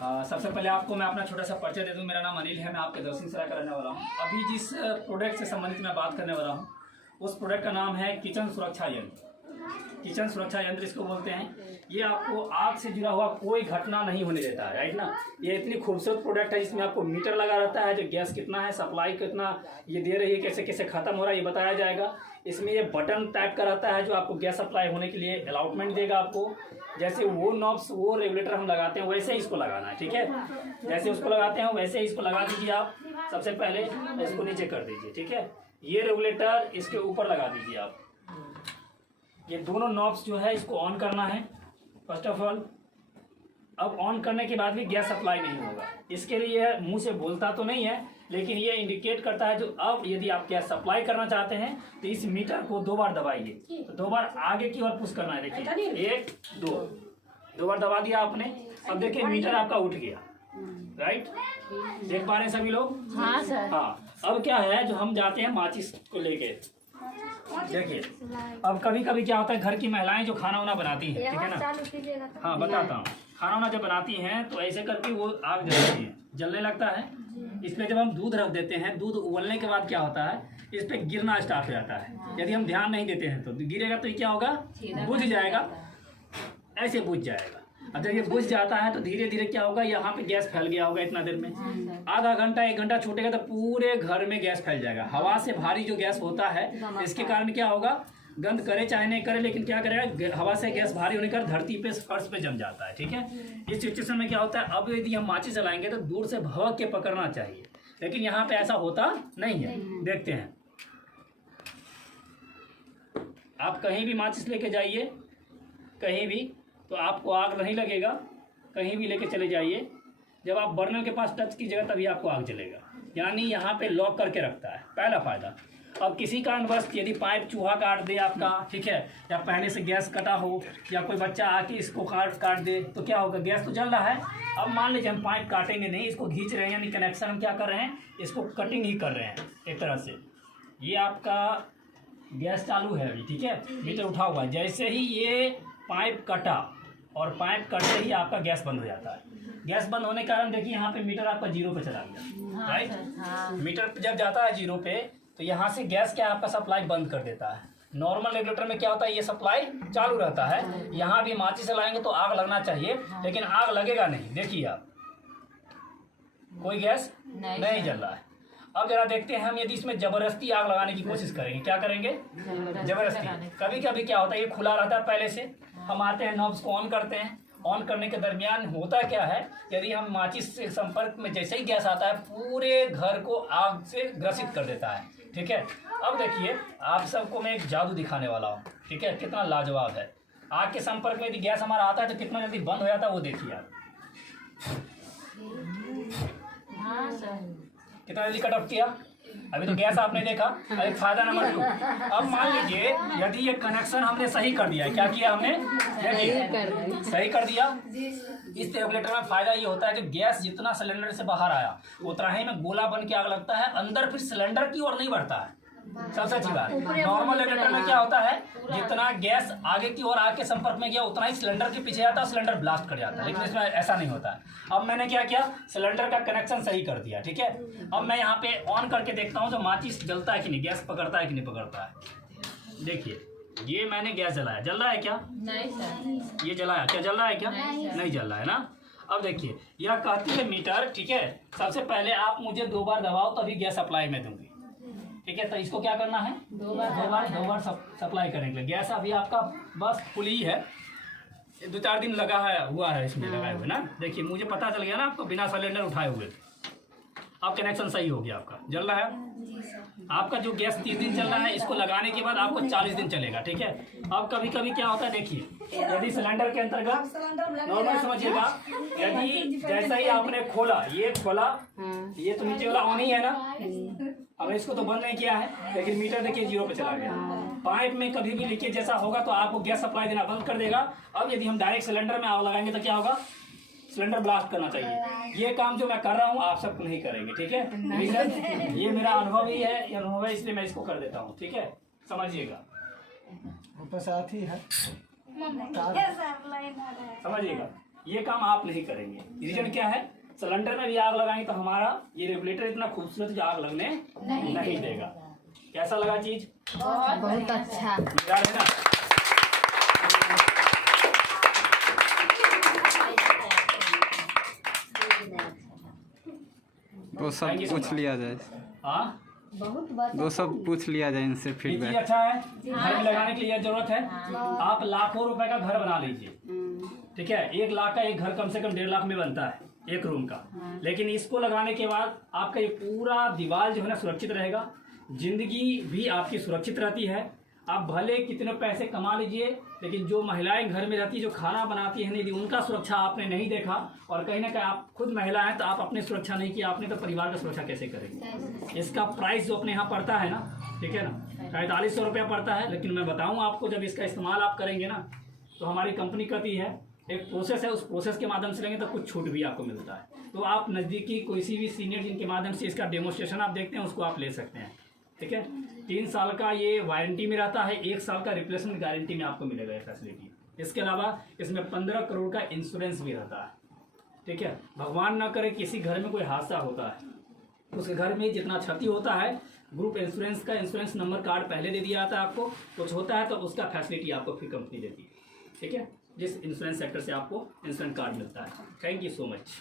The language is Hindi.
सबसे पहले आपको मैं अपना छोटा सा परिचय दे दूं। मेरा नाम अनिल है, मैं आपके दर्शन सराय का रहने वाला हूं। अभी जिस प्रोडक्ट से संबंधित मैं बात करने वाला हूं, उस प्रोडक्ट का नाम है किचन सुरक्षा यंत्र। किचन सुरक्षा यंत्र इसको बोलते हैं। ये आपको आग से जुड़ा हुआ कोई घटना नहीं होने देता है, राइट ना। ये इतनी खूबसूरत प्रोडक्ट है, जिसमें आपको मीटर लगा रहता है, जो गैस कितना है, सप्लाई कितना ये दे रही है, कैसे कैसे खत्म हो रहा है ये बताया जाएगा। इसमें ये बटन टाइप का रहता है, जो आपको गैस सप्लाई होने के लिए अलाउटमेंट देगा आपको। जैसे वो नॉब्स, वो रेगुलेटर हम लगाते हैं, वैसे ही इसको लगाना है, ठीक है। जैसे उसको लगाते हैं वैसे ही इसको लगा दीजिए आप। सबसे पहले इसको नीचे कर दीजिए, ठीक है। ये रेगुलेटर इसके ऊपर लगा दीजिए आप। ये दोनों नॉब्स जो है इसको ऑन करना है फर्स्ट ऑफ ऑल। अब ऑन करने के बाद भी गैस सप्लाई नहीं होगा। इसके लिए मुंह से बोलता तो नहीं है, लेकिन ये इंडिकेट करता है जो अब यदि आप गैस सप्लाई करना चाहते हैं तो इस मीटर को 2 बार दबाइए। तो 2 बार आगे की ओर पुश करना है। देखिए 1 2 बार दबा दिया आपने। अब देखिए मीटर आपका उठ गया, राइट। देख पा रहे हैं सभी लोग? हाँ सर। हाँ, अब क्या है, जो हम जाते हैं माचिस को लेके। देखिए अब कभी कभी क्या होता है, घर की महिलाएं जो खाना वाना बनाती हैं, ठीक है ना। हाँ बताता हूँ। खाना वाना जब बनाती हैं तो ऐसे करके वो आग जलती है, जलने लगता है। इस पे जब हम दूध रख देते हैं, दूध उबलने के बाद क्या होता है, इस पे गिरना स्टार्ट हो जाता है। यदि हम ध्यान नहीं देते हैं तो गिरेगा, तो ये क्या होगा, बुझ जाएगा, ऐसे बुझ जाएगा। अब जब ये बुझ जाता है तो धीरे धीरे क्या होगा, यहाँ पे गैस फैल गया होगा इतना देर में। आधा घंटा 1 घंटा छूटेगा तो पूरे घर में गैस फैल जाएगा। हवा से भारी जो गैस होता है, इसके कारण क्या होगा, गंद करे चाहे नहीं करे, लेकिन क्या करेगा, हवा से गैस भारी होने का धरती पे, फर्श पे जम जाता है, ठीक है। इस सिचुएशन में क्या होता है, अब यदि हम माचिस जलाएंगे तो दूर से भभक के पकड़ना चाहिए, लेकिन यहाँ पे ऐसा होता नहीं है। देखते हैं, आप कहीं भी माचिस लेके जाइए, कहीं भी, तो आपको आग नहीं लगेगा। कहीं भी लेके चले जाइए, जब आप बर्नर के पास टच कीजिएगा तभी आपको आग जलेगा। यानी यहाँ पे लॉक करके रखता है, पहला फायदा। अब किसी कारणवश यदि पाइप चूहा काट दे आपका, ठीक है, या पहले से गैस कटा हो, या कोई बच्चा आके इसको काट दे, तो क्या होगा, गैस तो जल रहा है। अब मान लीजिए हम पाइप काटेंगे नहीं, इसको खींच रहे हैं, यानी कनेक्शन हम क्या कर रहे हैं, इसको कटिंग ही कर रहे हैं एक तरह से। ये आपका गैस चालू है अभी, ठीक है, मीटर उठा हुआ है। जैसे ही ये पाइप कटा, और पाइप कटते ही आपका गैस बंद हो जाता है। गैस बंद होने के कारण देखिए यहाँ पे मीटर आपका 0 पे चला गया, राइट। मीटर जब जाता है 0 पे, तो यहाँ से गैस क्या आपका सप्लाई बंद कर देता है। नॉर्मल रेगुलेटर में क्या होता है, ये सप्लाई चालू रहता है। यहाँ भी माचिस चलाएंगे तो आग लगना चाहिए, लेकिन आग लगेगा नहीं। देखिए आप, कोई गैस नहीं जल रहा है। अब जरा देखते हैं हम, यदि इसमें जबरदस्ती आग लगाने की कोशिश करेंगे, क्या करेंगे, जबरदस्ती। कभी कभी क्या होता है, ये खुला रहता है पहले से, हम आते हैं नॉब्स को ऑन करते हैं। ऑन करने के दरमियान होता क्या है, यदि हम माचिस से संपर्क में जैसे ही गैस आता है, पूरे घर को आग से ग्रसित कर देता है, ठीक है। अब देखिए आप सबको मैं एक जादू दिखाने वाला हूँ, ठीक है, कितना लाजवाब है। आग के संपर्क में यदि गैस हमारा आता है तो कितना जल्दी बंद हो जाता है, वो देखिए आप। कितना जल्दी कट ऑफ किया। अभी तो गैस आपने देखा। अरे फायदा नंबर 2, अब मान लीजिए यदि ये कनेक्शन हमने सही कर दिया है, क्या किया हमने, सही कर दिया। इस रेगुलेटर में फायदा ये होता है कि गैस जितना सिलेंडर से बाहर आया उतना ही में गोला बन के आग लगता है, अंदर फिर सिलेंडर की ओर नहीं बढ़ता है। सबसे अच्छी बात, नॉर्मल रेगुलेटर में क्या होता है, जितना गैस आगे की ओर आके संपर्क में गया उतना ही सिलेंडर के पीछे आता है, सिलेंडर ब्लास्ट कर जाता है। लेकिन इसमें ऐसा नहीं होता है। अब मैंने क्या किया, सिलेंडर का कनेक्शन सही कर दिया, ठीक है। अब मैं यहाँ पे ऑन करके देखता हूँ जो माचिस जलता है कि नहीं, गैस पकड़ता है कि नहीं पकड़ता है। देखिए ये मैंने गैस जलाया, जल रहा है क्या, नहीं सर। ये जलाया क्या, जल रहा है क्या, नहीं जल रहा है ना। अब देखिए यह कहती है मीटर, ठीक है, सबसे पहले आप मुझे 2 बार दबाओ तभी गैस सप्लाई में दूंगी, ठीक है। तो इसको क्या करना है, 2 बार सप्लाई करने के लिए। गैस अभी आपका बस फुल ही है, 2-4 दिन लगा है, हुआ है इसमें लगाए हुए ना। देखिए मुझे पता चल गया ना आपको, बिना सिलेंडर उठाए हुए। अब कनेक्शन सही हो गया आपका, जल रहा है आपका। जो गैस 30 दिन चल रहा है, इसको लगाने के बाद आपको 40 दिन चलेगा, ठीक है। अब कभी कभी क्या होता है, देखिए यदि सिलेंडर के अंतर्गत नॉर्मल समझिएगा, यदि जैसा ही आपने खोला, ये खोला, ये तो नीचे वाला ऑन ही है ना। अब इसको तो बंद नहीं किया है, लेकिन मीटर देखिए 0 पे चला गया। पाइप में कभी भी लीकेज जैसा होगा तो आपको गैस सप्लाई देना बंद कर देगा। अब यदि हम डायरेक्ट सिलेंडर में आग लगाएंगे तो क्या होगा, सिलेंडर ब्लास्ट करना चाहिए। ये काम जो मैं कर रहा हूँ आप सब नहीं करेंगे, ठीक है। ये मेरा अनुभव ही है, ये अनुभव है, इसलिए मैं इसको कर देता हूँ, ठीक है, समझिएगा। साथ ही है, समझिएगा। ये काम आप नहीं करेंगे। रीजन क्या है, सिलेंडर में भी आग लगाएंगे तो हमारा ये रेगुलेटर इतना खूबसूरत जो आग लगने नहीं देगा। कैसा लगा चीज? बहुत अच्छा। मजेदार है ना? वो सब पूछ लिया जाए, हाँ, वो सब पूछ लिया जाए इनसे ये चीज फीडबैक। अच्छा है, घर में लगाने के लिए जरूरत है। आप लाखों रुपए का घर बना लीजिए, ठीक है, 1 लाख का एक घर कम से कम 1.5 लाख में बनता है, 1 रूम का। लेकिन इसको लगाने के बाद आपका ये पूरा दीवार जो है ना सुरक्षित रहेगा, जिंदगी भी आपकी सुरक्षित रहती है। आप भले कितने पैसे कमा लीजिए, लेकिन जो महिलाएं घर में रहती है, जो खाना बनाती है, नहीं, उनका सुरक्षा आपने नहीं देखा। और कहीं ना कहीं आप खुद महिला हैं तो आप अपनी सुरक्षा नहीं की, आपने तो परिवार का सुरक्षा कैसे करेंगे? इसका प्राइस जो अपने यहाँ पड़ता है ना, ठीक है ना, 4500 रुपया पड़ता है। लेकिन मैं बताऊँ आपको, जब इसका इस्तेमाल आप करेंगे ना, तो हमारी कंपनी कहती है एक प्रोसेस है, उस प्रोसेस के माध्यम से लेंगे तो कुछ छूट भी आपको मिलता है। तो आप नज़दीकी कोई सी भी सीनियर जिनके माध्यम से इसका डेमोस्ट्रेशन आप देखते हैं, उसको आप ले सकते हैं, ठीक है। 3 साल का ये वारंटी में रहता है, 1 साल का रिप्लेसमेंट गारंटी में आपको मिलेगा ये फैसिलिटी। इसके अलावा इसमें 15 करोड़ का इंश्योरेंस भी रहता है, ठीक है। भगवान ना करे किसी घर में कोई हादसा होता है, उसके घर में जितना क्षति होता है, ग्रुप इंश्योरेंस का इंश्योरेंस नंबर कार्ड पहले दे दिया जाता है आपको। कुछ होता है तो उसका फैसिलिटी आपको फिर कंपनी देती है, ठीक है, जिस इंश्योरेंस सेक्टर से आपको इंश्योरेंस कार्ड मिलता है। Thank you so much.